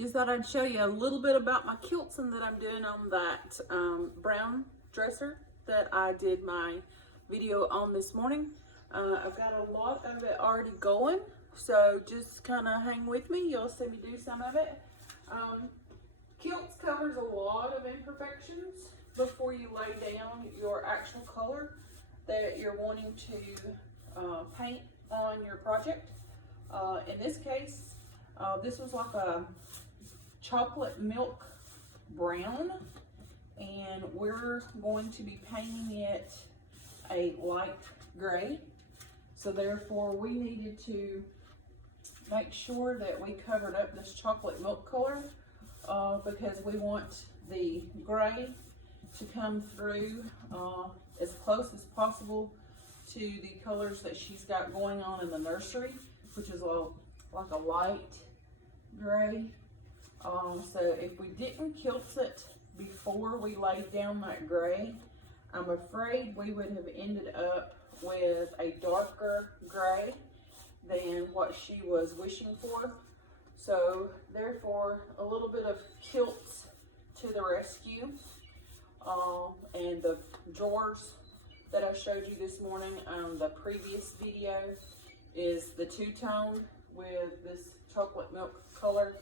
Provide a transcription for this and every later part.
Just thought I'd show you a little bit about my quilting that I'm doing on that brown dresser that I did my video on this morning. I've got a lot of it already going, so just kind of hang with me. You'll see me do some of it. Kiltz covers a lot of imperfections before you lay down your actual color that you're wanting to paint on your project. In this case, this was like a chocolate milk brown, and we're going to be painting it a light gray. So therefore we needed to make sure that we covered up this chocolate milk color because we want the gray to come through as close as possible to the colors that she's got going on in the nursery, which is like a light gray. So if we didn't Kiltz it before we laid down that gray, I'm afraid we would have ended up with a darker gray than what she was wishing for. So therefore, a little bit of Kiltz to the rescue. And the drawers that I showed you this morning on the previous video is the two-tone with this chocolate milk color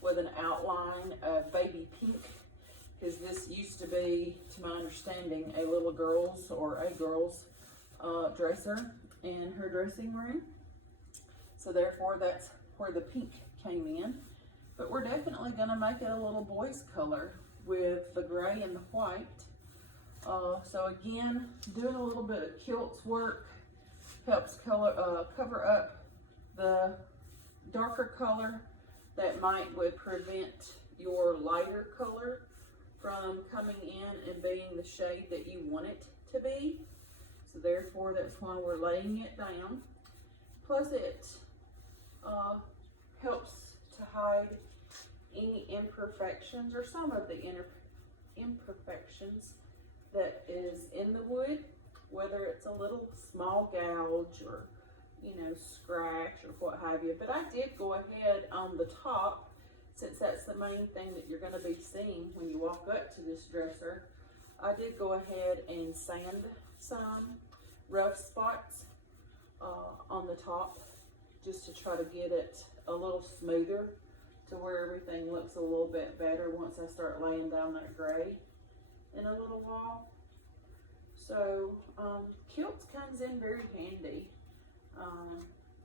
with an outline of baby pink, because this used to be, to my understanding, a little girl's or a girl's dresser in her dressing room. So therefore that's where the pink came in. But we're definitely going to make it a little boy's color with the gray and the white. So again, doing a little bit of Kiltz work helps cover up the darker color that would prevent your lighter color from coming in and being the shade that you want it to be. So therefore, that's why we're laying it down. Plus it helps to hide any imperfections or some of the imperfections that is in the wood, whether it's a little small gouge or, you know, scratch or what have you. But I did go ahead on the top, since that's the main thing that you're going to be seeing when you walk up to this dresser. I did go ahead and sand some rough spots on the top, just to try to get it a little smoother, to where everything looks a little bit better once I start laying down that gray in a little while. So Kiltz comes in very handy.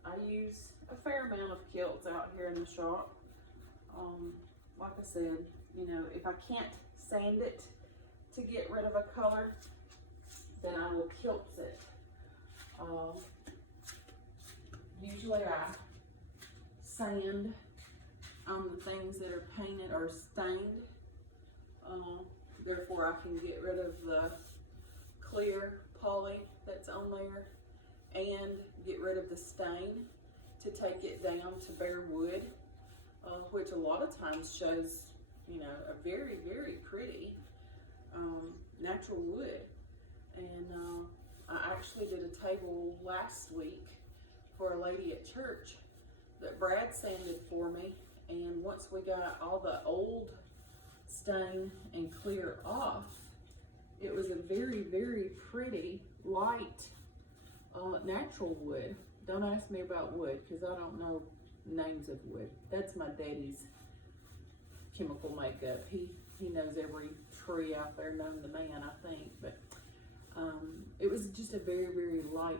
I use a fair amount of Kiltz out here in the shop. Like I said, you know, if I can't sand it to get rid of a color, then I will Kiltz it. Usually I sand on the things that are painted or stained. Therefore I can get rid of the clear poly that's on there and get rid of the stain to take it down to bare wood, which a lot of times shows, you know, a very, very pretty natural wood. And I actually did a table last week for a lady at church that Brad sanded for me, and once we got all the old stain and clear off, it was a very, very pretty light natural wood. Don't ask me about wood, because I don't know names of wood. That's my daddy's chemical makeup. He knows every tree out there known to man, I think. But it was just a very, very light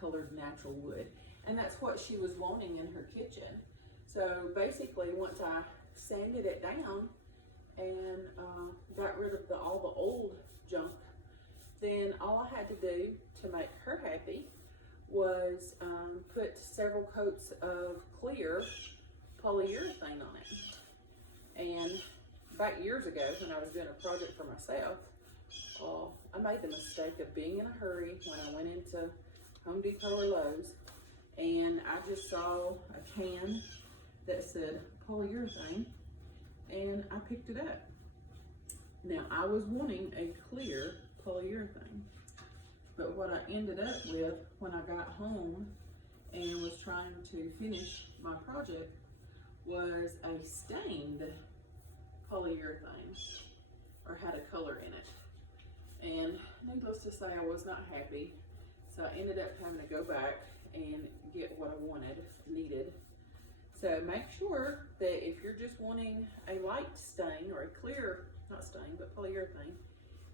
colored natural wood, and that's what she was wanting in her kitchen. So basically, once I sanded it down and got rid of all the old junk, then all I had to do to make her happy was put several coats of clear polyurethane on it. And back years ago, when I was doing a project for myself, I made the mistake of being in a hurry when I went into Home Depot or Lowe's, and I just saw a can that said polyurethane, and I picked it up. Now, I was wanting a clear polyurethane, but what I ended up with when I got home and was trying to finish my project was a stained polyurethane, or had a color in it. And needless to say, I was not happy. So I ended up having to go back and get what I needed. So make sure that if you're just wanting a light stain or a clear, not stain, but polyurethane,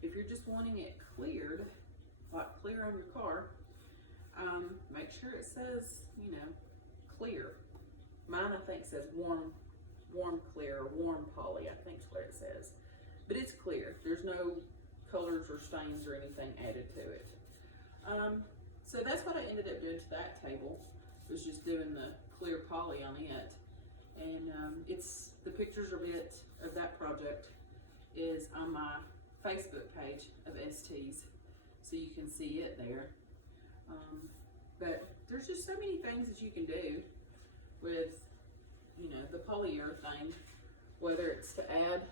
if you're just wanting it cleared, like clear on your car, make sure it says, you know, clear. Mine, I think, says warm clear or warm poly, I think is what it says. But it's clear. There's no colors or stains or anything added to it. So that's what I ended up doing to that table, was just doing the clear poly on it. And the pictures of it, of that project, is on my Facebook page of STs, so you can see it there. But there's just so many things that you can do with, you know, the polyurethane, whether it's to add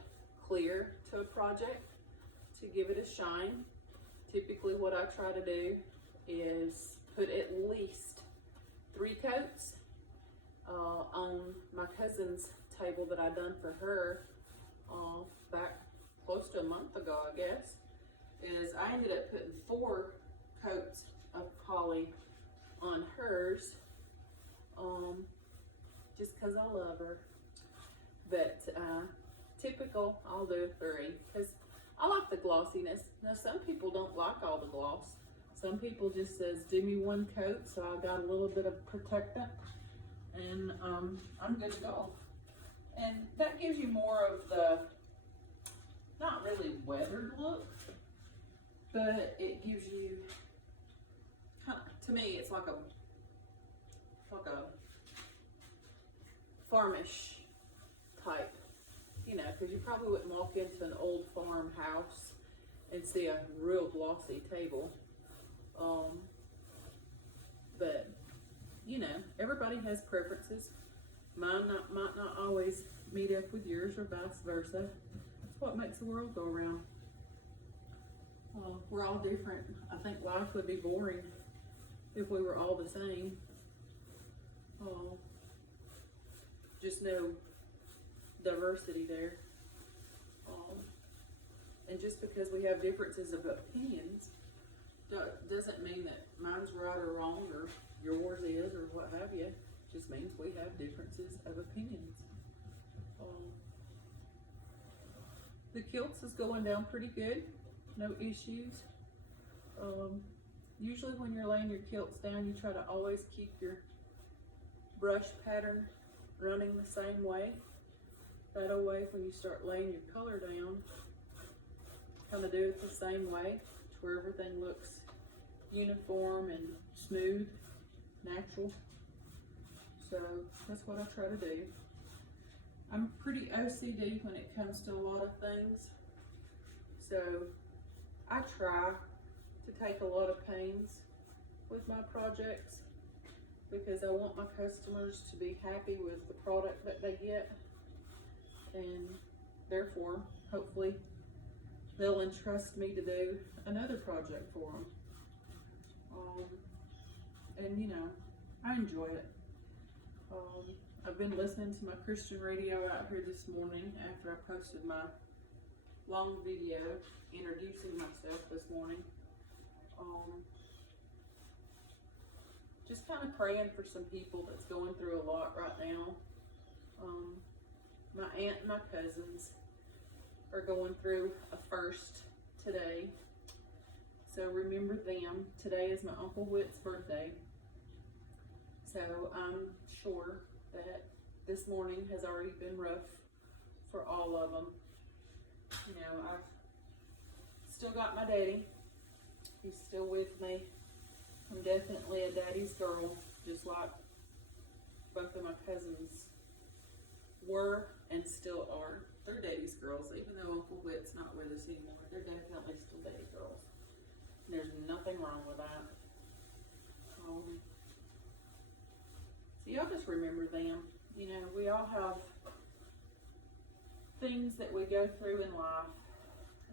clear to a project, to give it a shine. Typically what I try to do is put at least 3 coats on my cousin's table that I done for her back close to a month ago, I guess. Is I ended up putting 4 coats of poly on hers, just because I love her. But typical, I'll do 3, because I like the glossiness. Now some people don't like all the gloss. Some people just says, do me 1 coat, so I got a little bit of protectant, and I'm good to go. And that gives you more of the, not really weathered look, but it gives you, kind of, to me, it's like a farmish type, you know, because you probably wouldn't walk into an old farmhouse and see a real glossy table. But you know, everybody has preferences. Mine might not always meet up with yours, or vice versa. That's what makes the world go around. We're all different. I think life would be boring if we were all the same. Just no diversity there. And just because we have differences of opinions doesn't mean that mine's right or wrong, or yours is, or what have you. Just means we have differences of opinions. The Kiltz is going down pretty good, no issues. Usually when you're laying your Kiltz down, you try to always keep your brush pattern running the same way. That way, when you start laying your color down, kind of do it the same way, to where everything looks uniform and smooth, natural. So that's what I try to do. I'm pretty OCD when it comes to a lot of things. So I try to take a lot of pains with my projects, because I want my customers to be happy with the product that they get, and therefore, hopefully, they'll entrust me to do another project for them. And you know, I enjoy it. I've been listening to my Christian radio out here this morning after I posted my long video introducing myself this morning. Just kind of praying for some people that's going through a lot right now. My aunt and my cousins are going through a first today. So remember them. Today is my Uncle Whit's birthday. So I'm sure that this morning has already been rough for all of them. You know, I've still got my daddy. He's still with me. I'm definitely a daddy's girl, just like both of my cousins were and still are. They're daddy's girls, even though Uncle Whit's not with us anymore. They're definitely still daddy girls. And there's nothing wrong with that. So y'all just remember them. You know, we all have things that we go through in life,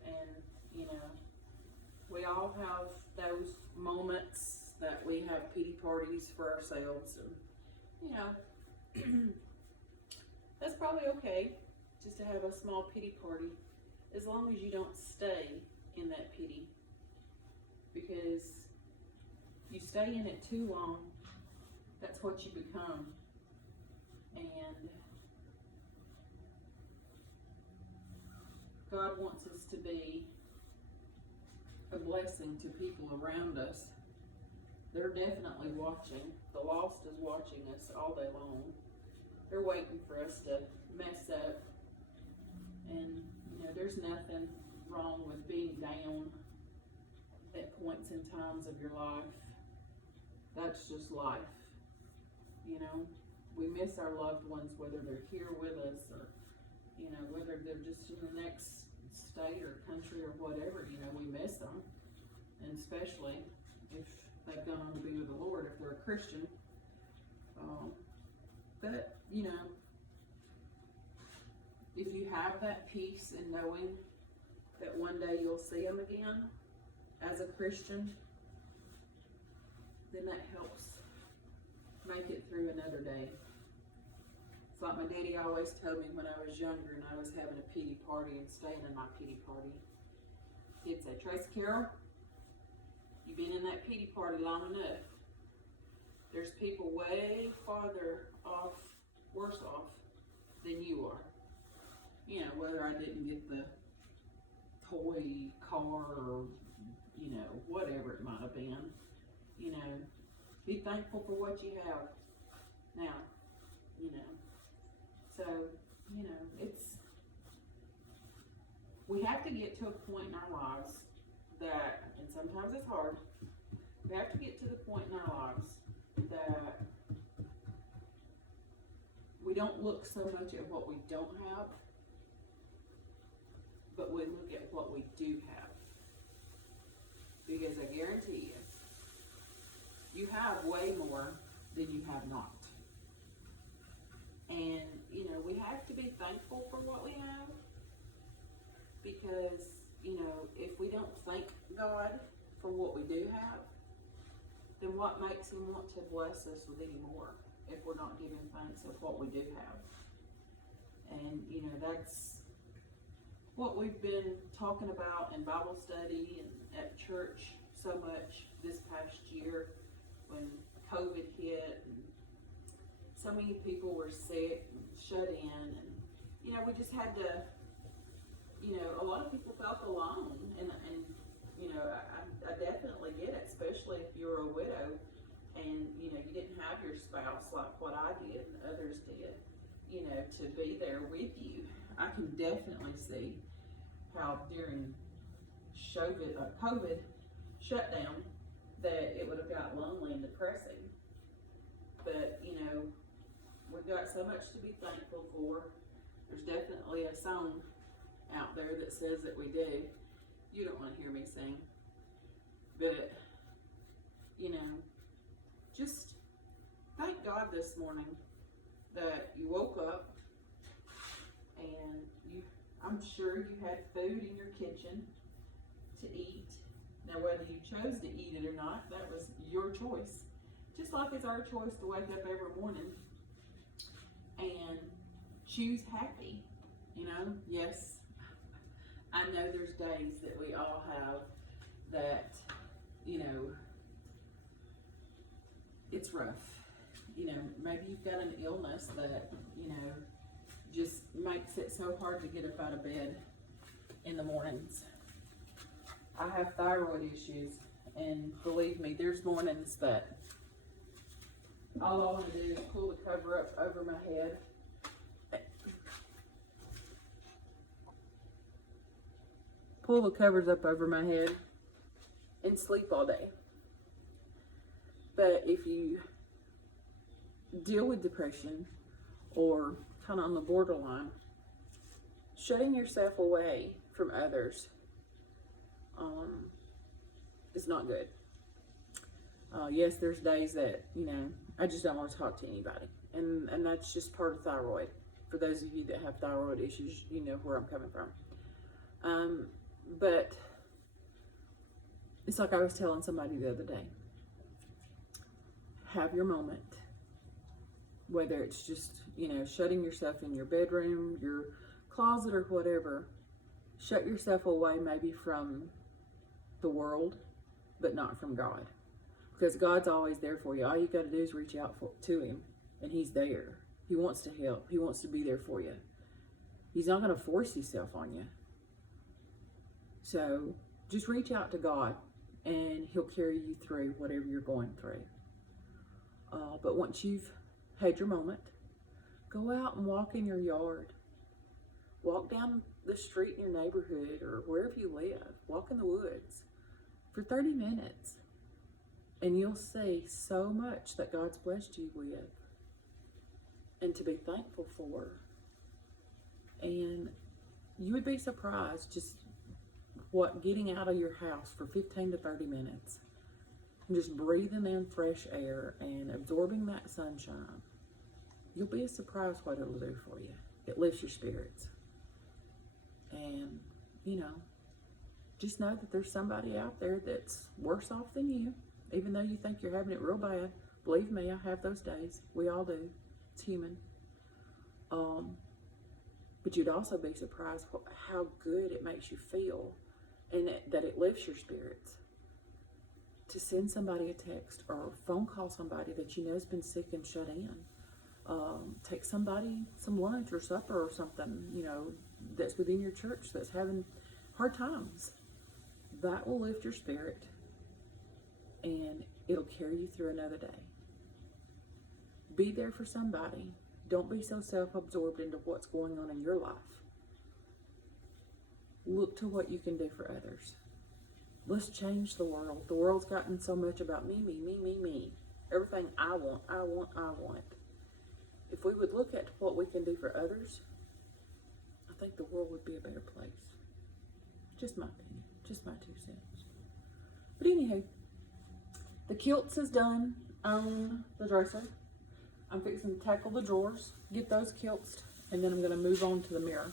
and you know, we all have those moments that we have pity parties for ourselves, and you know, that's probably okay, just to have a small pity party, as long as you don't stay in that pity. Because you stay in it too long, that's what you become. And God wants us to be a blessing to people around us. They're definitely watching. The lost is watching us all day long. They're waiting for us to mess up. And, you know, there's nothing wrong with being down at points in times of your life. That's just life. You know, we miss our loved ones, whether they're here with us or, you know, whether they're just in the next state or country or whatever. You know, we miss them. And especially if they've gone on to be with the Lord, if they're a Christian. But, you know, if you have that peace in knowing that one day you'll see them again as a Christian, then that helps make it through another day. It's like my daddy always told me when I was younger and I was having a pity party and staying in my pity party. He'd say, Tracy Carroll, you've been in that pity party long enough. There's people way farther off, worse off than you are. You know, whether I didn't get the toy car or, you know, whatever it might have been. You know, be thankful for what you have now, you know. So, you know, we have to get to a point in our lives that, and sometimes it's hard, we have to get to the point in our lives that we don't look so much at what we don't have, but we look at what we do have. Because I guarantee you have way more than you have not. And, you know, we have to be thankful for what we have. Because, you know, if we don't thank God for what we do have, then what makes Him want to bless us with any more if we're not giving thanks of what we do have? And, you know, that's what we've been talking about in Bible study and at church so much this past year when COVID hit and so many people were sick and shut in, and, you know, we just had to, you know, a lot of people felt alone, and you know, I definitely get it, especially if you're a widow and, you know, you didn't have your spouse like what I did and others did, you know, to be there with you. I can definitely see how during COVID shutdown that it would have got lonely and depressing. But, you know, we've got so much to be thankful for. There's definitely a song out there that says that we do. You don't want to hear me sing. But, you know, just thank God this morning that you woke up and I'm sure you had food in your kitchen to eat. Now, whether you chose to eat it or not, that was your choice. Just like it's our choice to wake up every morning and choose happy. You know, yes, I know there's days that we all have that, you know, it's rough. You know, maybe you've got an illness that, you know, just makes it so hard to get up out of bed in the mornings. I have thyroid issues, and believe me, there's mornings that all I want to do is pull the cover up over my head. Pull the covers up over my head and sleep all day. But if you deal with depression or kind of on the borderline, shutting yourself away from others is not good. Yes, there's days that, you know, I just don't want to talk to anybody. And that's just part of thyroid. For those of you that have thyroid issues, you know where I'm coming from. But it's like I was telling somebody the other day. Have your moment. whether it's just, you know, shutting yourself in your bedroom, your closet, or whatever. Shut yourself away maybe from the world, but not from God. Because God's always there for you. All you got to do is reach out to him, and he's there. He wants to help. He wants to be there for you. He's not going to force himself on you. So just reach out to God, and he'll carry you through whatever you're going through. But once you've had your moment, go out and walk in your yard. Walk down the street in your neighborhood or wherever you live. Walk in the woods for 30 minutes. And you'll see so much that God's blessed you with and to be thankful for. And you would be surprised just what getting out of your house for 15 to 30 minutes and just breathing in fresh air and absorbing that sunshine, you'll be surprised what it'll do for you. It lifts your spirits. And, you know, just know that there's somebody out there that's worse off than you. Even though you think you're having it real bad, believe me, I have those days. We all do. It's human. But you'd also be surprised how good it makes you feel, and that it lifts your spirits. To send somebody a text or phone call somebody that you know has been sick and shut in. Take somebody some lunch or supper or something, you know, that's within your church that's having hard times. That will lift your spirit, and it'll carry you through another day. Be there for somebody. Don't be so self-absorbed into what's going on in your life. Look to what you can do for others. Let's change the world. The world's gotten so much about me, me, me, me, me. Everything I want, I want, I want. If we would look at what we can do for others, I think the world would be a better place. Just my opinion. Just my 2 cents. But anywho, the Kiltz is done on the dresser. I'm fixing to tackle the drawers, get those kiltzed, and then I'm going to move on to the mirror.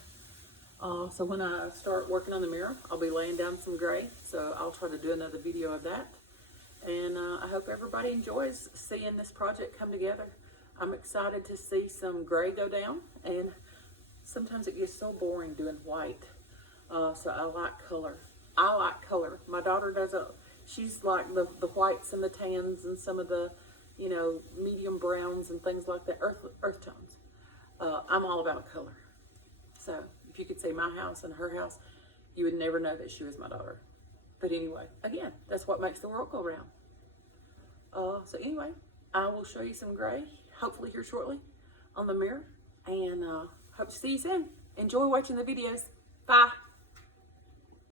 So when I start working on the mirror, I'll be laying down some gray. So I'll try to do another video of that. And I hope everybody enjoys seeing this project come together. I'm excited to see some gray go down. And sometimes it gets so boring doing white. So I like color. I like color. My daughter doesn't. She's like the whites and the tans and some of the, you know, medium browns and things like that, earth tones. I'm all about color. So if you could see my house and her house, you would never know that she was my daughter. But anyway, again, that's what makes the world go round. So anyway, I will show you some gray, hopefully here shortly, on the mirror. And hope to see you soon. Enjoy watching the videos. Bye.